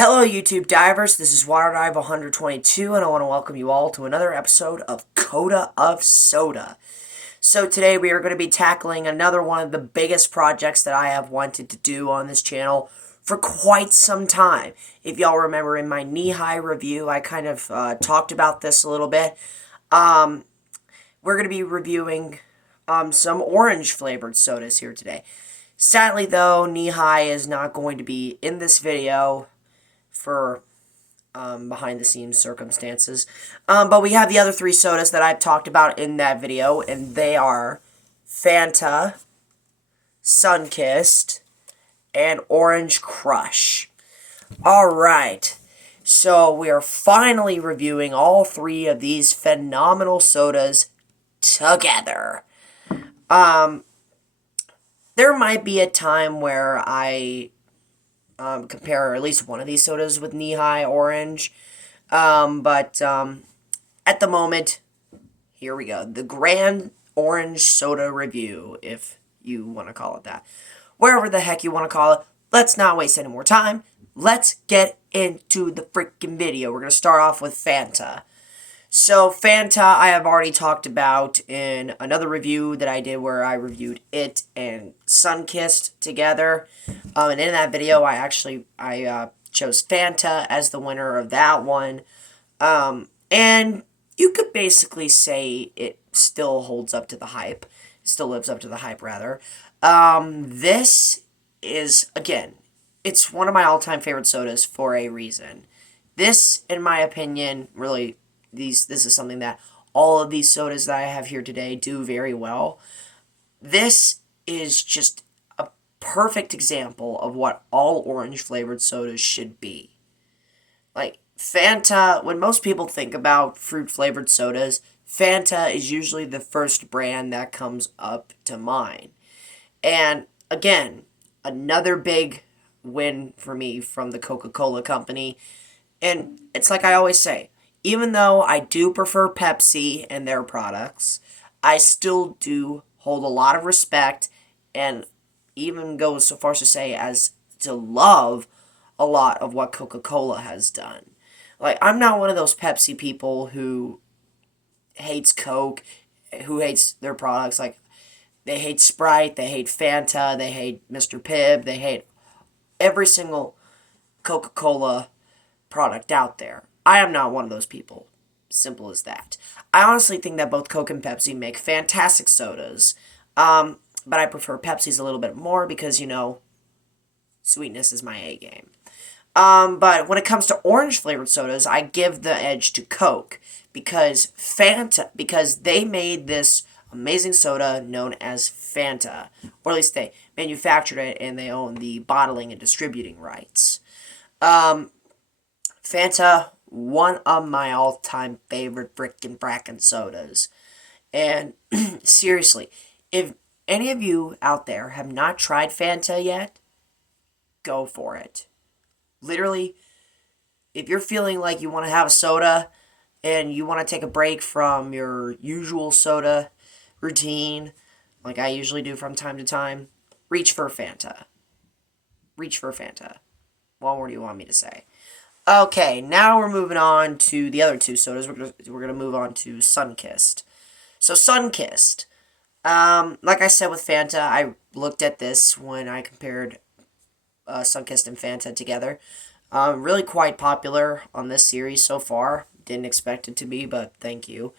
Hello, YouTube divers. This is Water Dive 122, and I want to welcome you all to another episode of Coda of Soda. So today we are going to be tackling another one of the biggest projects that I have wanted to do on this channel for quite some time. If y'all remember in my knee-high review, I kind of talked about this a little bit. We're going to be reviewing some orange-flavored sodas here today. Sadly, though, knee-high is not going to be in this video for behind-the-scenes circumstances. But we have the other three sodas that I've talked about in that video, and they are Fanta, Sunkist, and Orange Crush. Alright, so we are finally reviewing all three of these phenomenal sodas together. There might be a time where I compare at least one of these sodas with knee-high orange. But at the moment, here we go. The Grand Orange Soda Review, if you want to call it that. Wherever the heck you want to call it. Let's not waste any more time. Let's get into the freaking video. We're going to start off with Fanta. So, Fanta, I have already talked about in another review that I did where I reviewed it and Sunkist together. And in that video, I chose Fanta as the winner of that one. And you could basically say it still holds up to the hype. It still lives up to the hype, rather. This is, again, it's one of my all-time favorite sodas for a reason. This, in my opinion, really... This is something that all of these sodas that I have here today do very well. This is just a perfect example of what all orange-flavored sodas should be. Like, Fanta, when most people think about fruit-flavored sodas, Fanta is usually the first brand that comes up to mind. And, again, another big win for me from the Coca-Cola company. And it's like I always say, even though I do prefer Pepsi and their products, I still do hold a lot of respect and even go so far as to say as to love a lot of what Coca-Cola has done. Like, I'm not one of those Pepsi people who hates Coke, who hates their products. Like, they hate Sprite, they hate Fanta, they hate Mr. Pibb, they hate every single Coca-Cola product out there. I am not one of those people. Simple as that. I honestly think that both Coke and Pepsi make fantastic sodas. But I prefer Pepsi's a little bit more because, you know, sweetness is my A game. But when it comes to orange-flavored sodas, I give the edge to Coke. Because they made this amazing soda known as Fanta. Or at least they manufactured it and they own the bottling and distributing rights. Fanta, one of my all-time favorite frickin' sodas. And seriously, if any of you out there have not tried Fanta yet, go for it. Literally, if you're feeling like you want to have a soda and you want to take a break from your usual soda routine, like I usually do from time to time, reach for Fanta. Reach for Fanta. What more do you want me to say? Okay, now we're moving on to the other two sodas. We're gonna move on to Sunkist. So Sunkist, like I said with Fanta, I looked at this when I compared Sunkist and Fanta together. Really quite popular on this series so far. Didn't expect it to be, but thank you.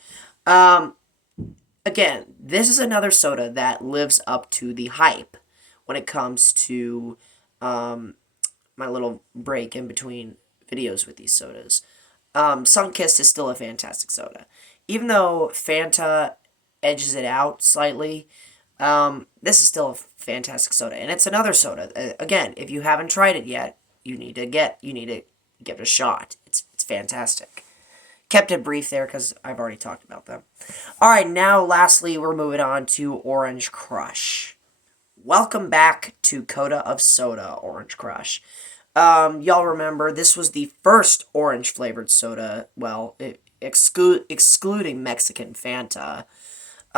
Again, this is another soda that lives up to the hype when it comes to my little break in between videos with these sodas. Sunkist is still a fantastic soda. Even though Fanta edges it out slightly, this is still a fantastic soda. And it's another soda. Again, if you haven't tried it yet, you need to give it a shot. It's fantastic. Kept it brief there because I've already talked about them. Alright, now lastly, we're moving on to Orange Crush. Welcome back to Coda of Soda, Orange Crush. Y'all remember, this was the first orange-flavored soda, well, excluding Mexican Fanta.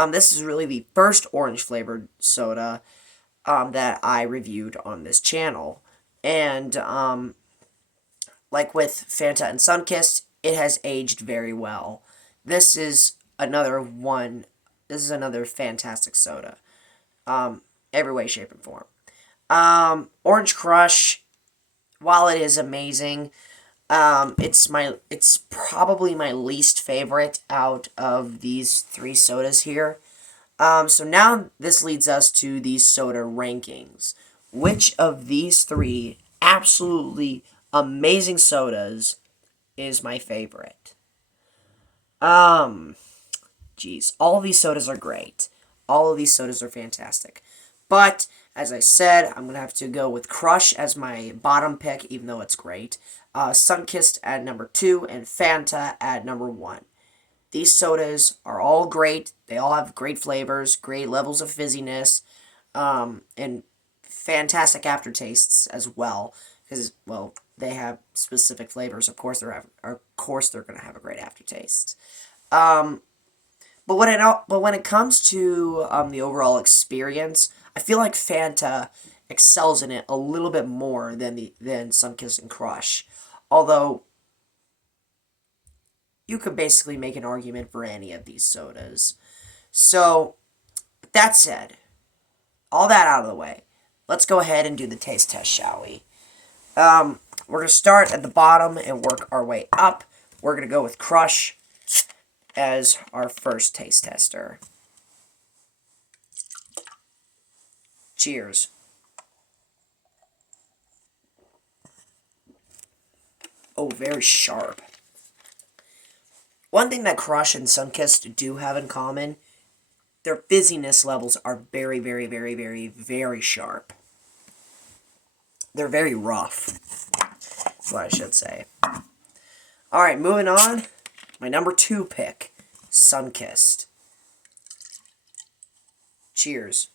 This is really the first orange-flavored soda that I reviewed on this channel. And like with Fanta and Sunkist, it has aged very well. This is another one. This is another fantastic soda. Every way, shape, and form. Orange Crush, while it is amazing, it's probably my least favorite out of these three sodas here. So now this leads us to these soda rankings. Which of these three absolutely amazing sodas is my favorite? Geez, all of these sodas are great. All of these sodas are fantastic. But, as I said, I'm going to have to go with Crush as my bottom pick, even though it's great. Sunkist at number 2, and Fanta at number 1. These sodas are all great. They all have great flavors, great levels of fizziness, and fantastic aftertastes as well. Because, well, they have specific flavors. Of course, they're going to have a great aftertaste. But when it comes to the overall experience, I feel like Fanta excels in it a little bit more than Sunkist and Crush. Although you could basically make an argument for any of these sodas. So, with that said, all that out of the way, let's go ahead and do the taste test, shall we? We're going to start at the bottom and work our way up. We're going to go with Crush as our first taste tester. Cheers. Oh, very sharp. One thing that Crush and Sunkist do have in common, their fizziness levels are very, very, very, very, very sharp. They're very rough. That's what I should say. Alright, moving on. My number 2 pick, Sunkist. Cheers.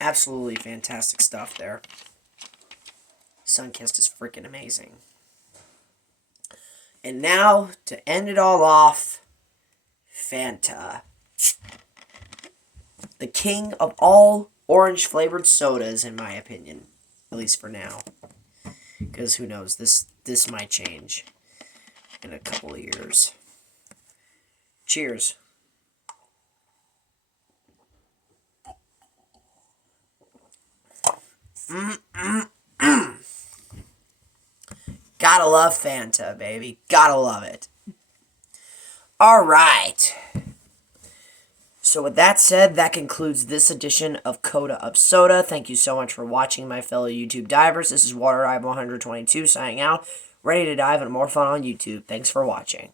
Absolutely fantastic stuff there. Sunkist is freaking amazing. And now, to end it all off, Fanta. The king of all orange-flavored sodas, in my opinion. At least for now. Because who knows, this might change in a couple of years. Cheers. Gotta love Fanta, baby. Gotta love it. Alright. So with that said, that concludes this edition of Coda of Soda. Thank you so much for watching, my fellow YouTube divers. This is Water Dive 122 signing out. Ready to dive into more fun on YouTube. Thanks for watching.